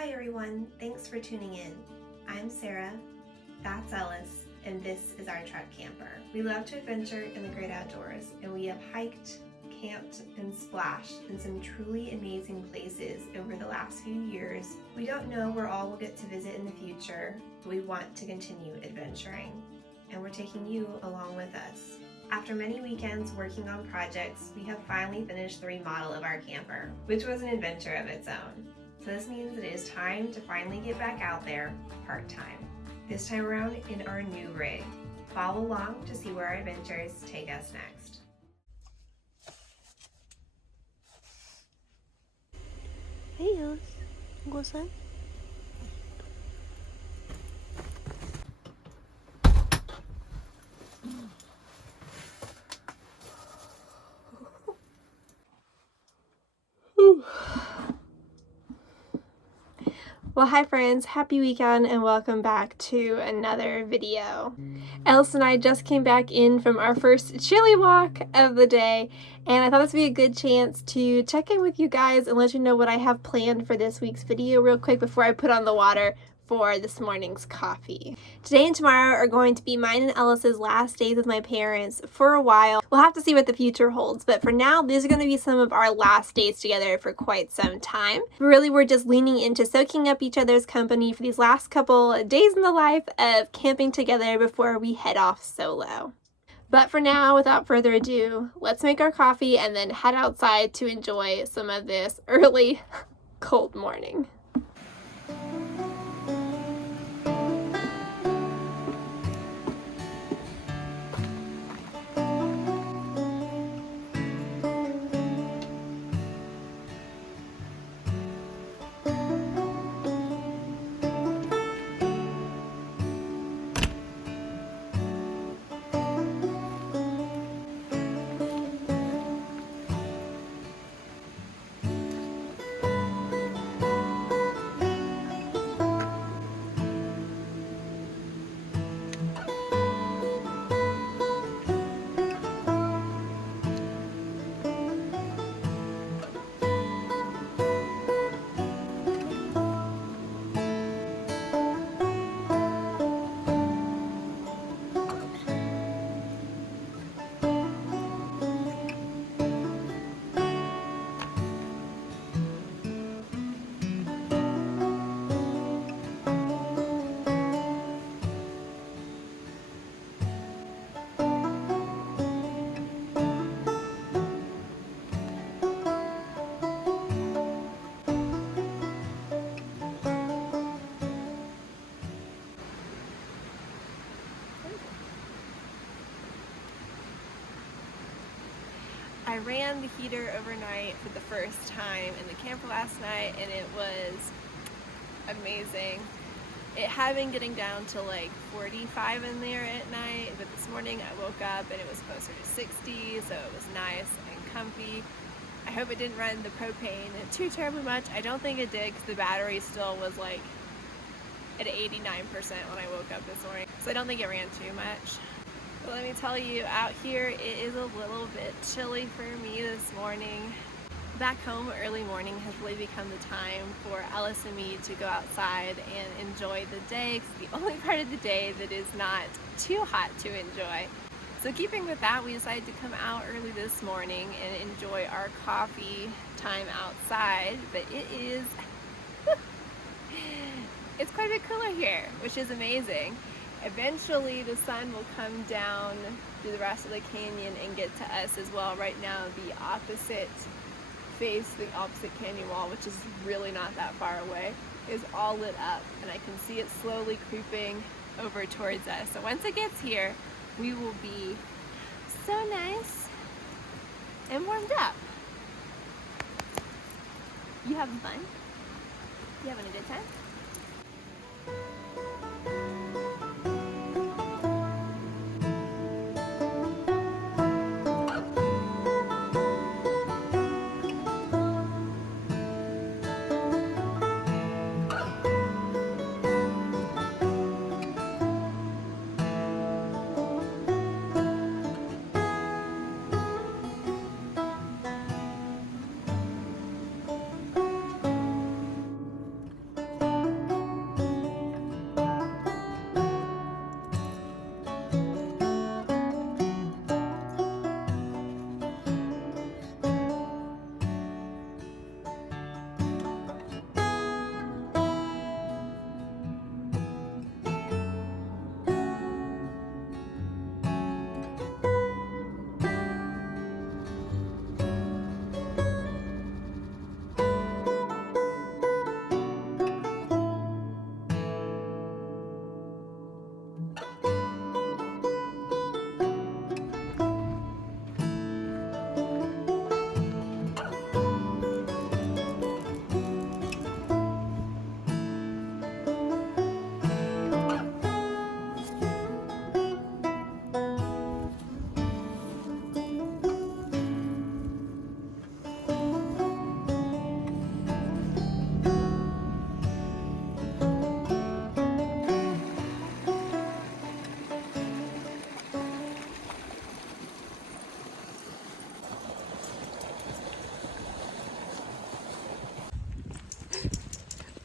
Hi everyone, thanks for tuning in. I'm Sarah, that's Ellis, and this is our truck camper. We love to adventure in the great outdoors, and we have hiked, camped, and splashed in some truly amazing places over the last few years. We don't know where all we'll get to visit in the future, but we want to continue adventuring, and we're taking you along with us. After many weekends working on projects, we have finally finished the remodel of our camper, which was an adventure of its own. So this means that it is time to finally get back out there part-time. This time around in our new rig. Follow along to see where our adventures take us next. Hey Ellis, what's up? Well, hi friends, happy weekend and welcome back to another video. Ellis and I just came back in from our first chili walk of the day, and I thought this would be a good chance to check in with you guys and let you know what I have planned for this week's video real quick before I put on the water for this morning's coffee. Today and tomorrow are going to be mine and Ellis's last days with my parents for a while. We'll have to see what the future holds, but for now, these are going to be some of our last days together for quite some time. Really, we're just leaning into soaking up each other's company for these last couple of days in the life of camping together before we head off solo. But for now, without further ado, let's make our coffee and then head outside to enjoy some of this early, cold morning. I ran the heater overnight for the first time in the camper last night, and it was amazing. It had been getting down to like 45 in there at night, but this morning I woke up and it was closer to 60, so it was nice and comfy. I hope it didn't run the propane too terribly much. I don't think it did because the battery still was like at 89% when I woke up this morning, so I don't think it ran too much. But let me tell you, out here it is a little bit chilly for me this morning. Back home, early morning has really become the time for Ellis and me to go outside and enjoy the day. It's the only part of the day that is not too hot to enjoy. So keeping with that, we decided to come out early this morning and enjoy our coffee time outside. But it is, it's quite a bit cooler here, which is amazing. Eventually the sun will come down through the rest of the canyon and get to us as well. Right now the opposite canyon wall, which is really not that far away, is all lit up, and I can see it slowly creeping over towards us. So once it gets here, we will be so nice and warmed up. You having fun? You having a good time?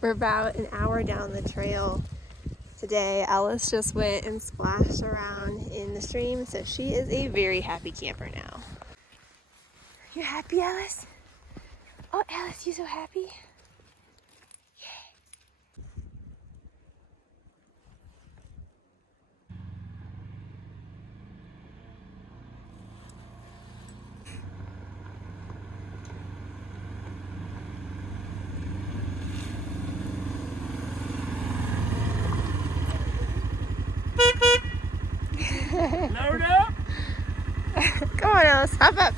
We're about an hour down the trail today. Ellis just went and splashed around in the stream, so she is a very happy camper now. You happy, Ellis? Oh, Ellis, you so happy? Load up! Come on, Ellis, hop up.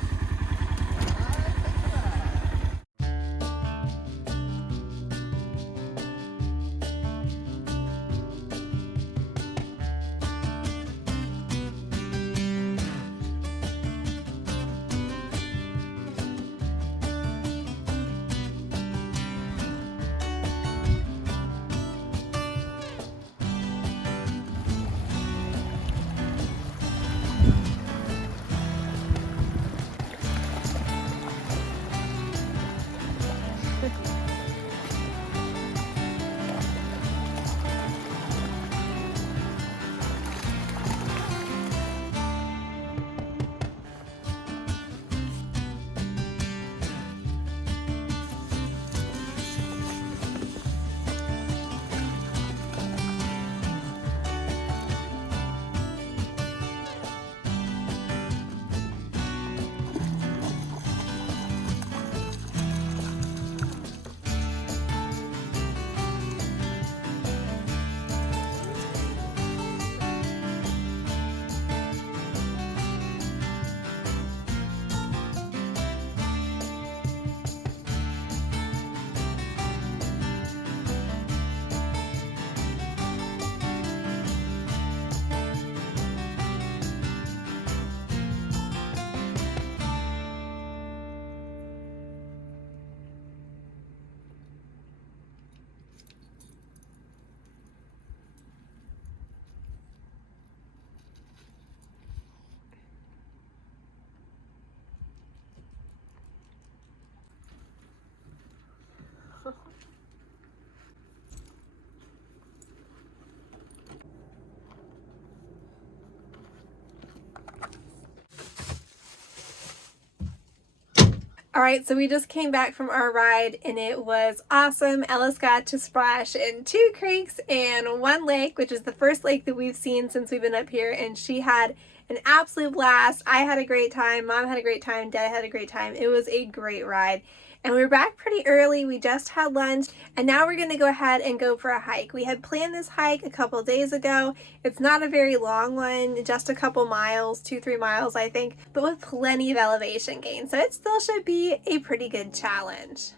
All right, so we just came back from our ride and it was awesome. Ellis got to splash in 2 creeks and 1 lake, which is the first lake that we've seen since we've been up here, and she had an absolute blast. I had a great time, Mom had a great time, Dad had a great time. It was a great ride. And we were back pretty early. We just had lunch, and now we're going to go ahead and go for a hike. We had planned this hike a couple days ago. It's not a very long one, just a couple miles, 2-3 miles, I think, but with plenty of elevation gain. So it still should be a pretty good challenge.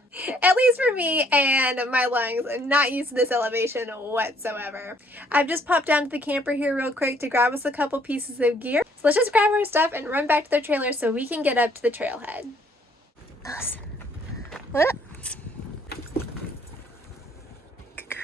At least for me and my lungs. I'm not used to this elevation whatsoever. I've just popped down to the camper here real quick to grab us a couple pieces of gear. So let's just grab our stuff and run back to the trailer so we can get up to the trailhead. Awesome. What? Good girl.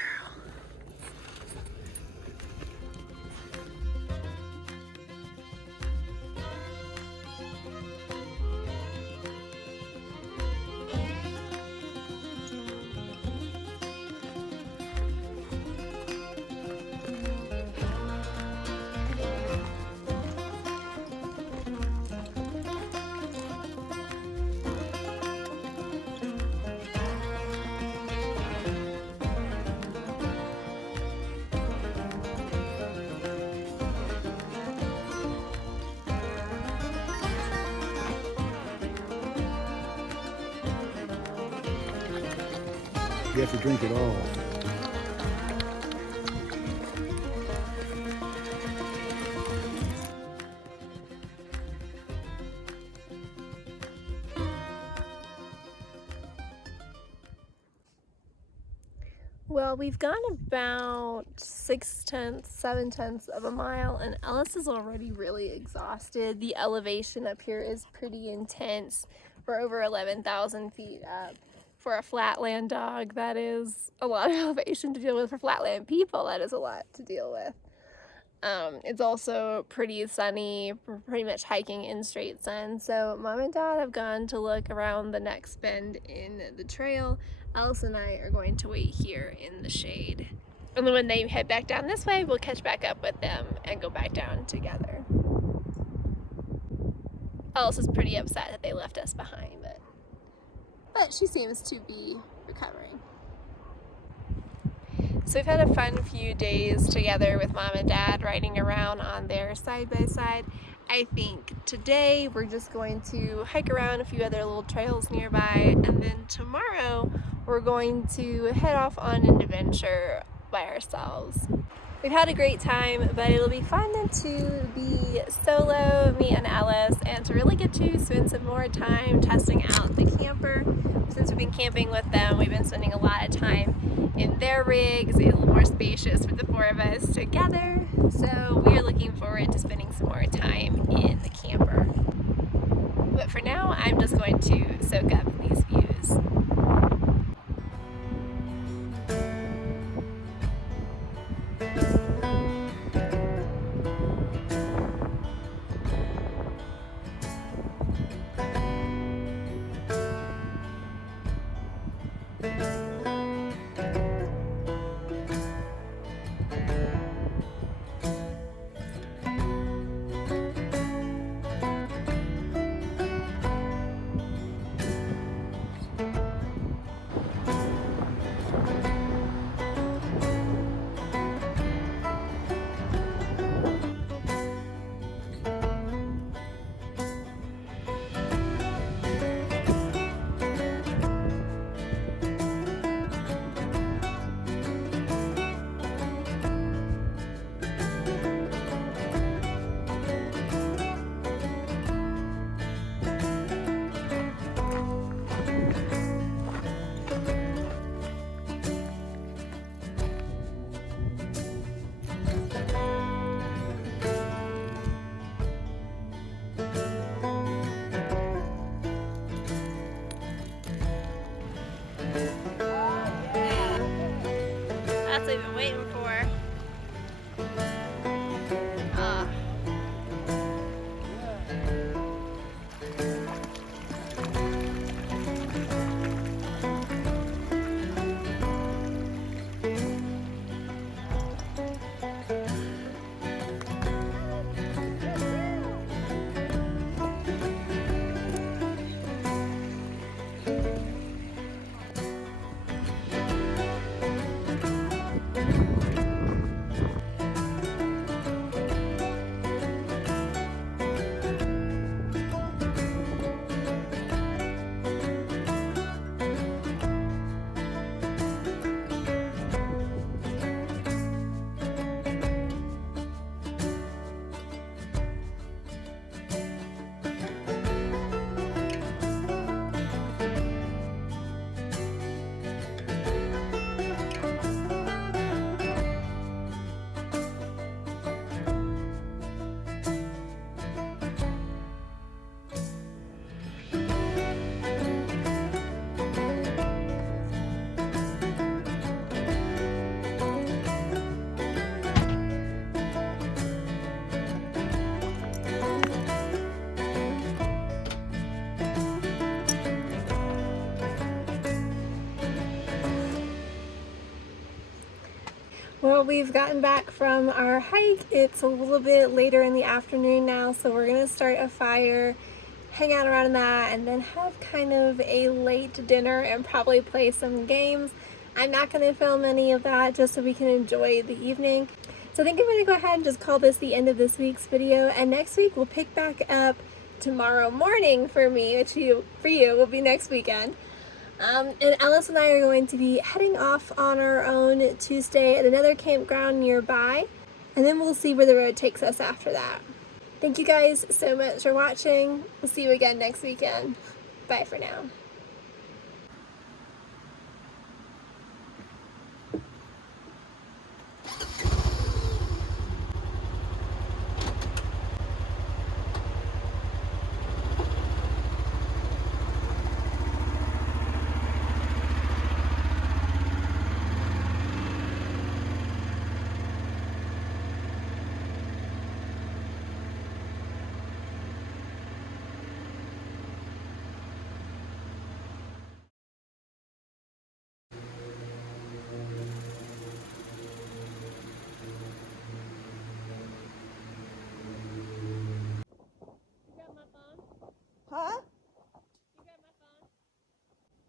You have to drink it all. Well, we've gone about 7/10 of a mile, and Ellis is already really exhausted. The elevation up here is pretty intense. We're over 11,000 feet up. For a flatland dog, that is a lot of elevation to deal with. For flatland people, that is a lot to deal with. It's also pretty sunny. We're pretty much hiking in straight sun. So Mom and Dad have gone to look around the next bend in the trail. Ellis and I are going to wait here in the shade. And then when they head back down this way, we'll catch back up with them and go back down together. Ellis is pretty upset that they left us behind, but she seems to be recovering. So we've had a fun few days together with Mom and Dad riding around on their side-by-side. I think today we're just going to hike around a few other little trails nearby, and then tomorrow we're going to head off on an adventure by ourselves. We've had a great time, but it'll be fun to be solo, me and Ellis, and to really get to spend some more time testing out the camper. Since we've been camping with them, we've been spending a lot of time in their rigs. It's a little more spacious for the four of us together. So we are looking forward to spending some more time in the camper. But for now, I'm just going to soak up these views. That's what we've been waiting for. Well, we've gotten back from our hike. It's a little bit later in the afternoon now, so we're gonna start a fire, hang out around that, and then have kind of a late dinner and probably play some games. I'm not gonna film any of that just so we can enjoy the evening. So I think I'm gonna go ahead and just call this the end of this week's video, and next week we'll pick back up tomorrow morning for me, which for you will be next weekend. And Ellis and I are going to be heading off on our own to stay at another campground nearby, and then we'll see where the road takes us after that. Thank you guys so much for watching. We'll see you again next weekend. Bye for now.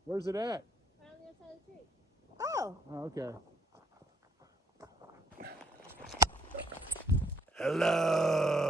Where's it at? Right on the other side of the tree. Oh. Oh, okay. Hello.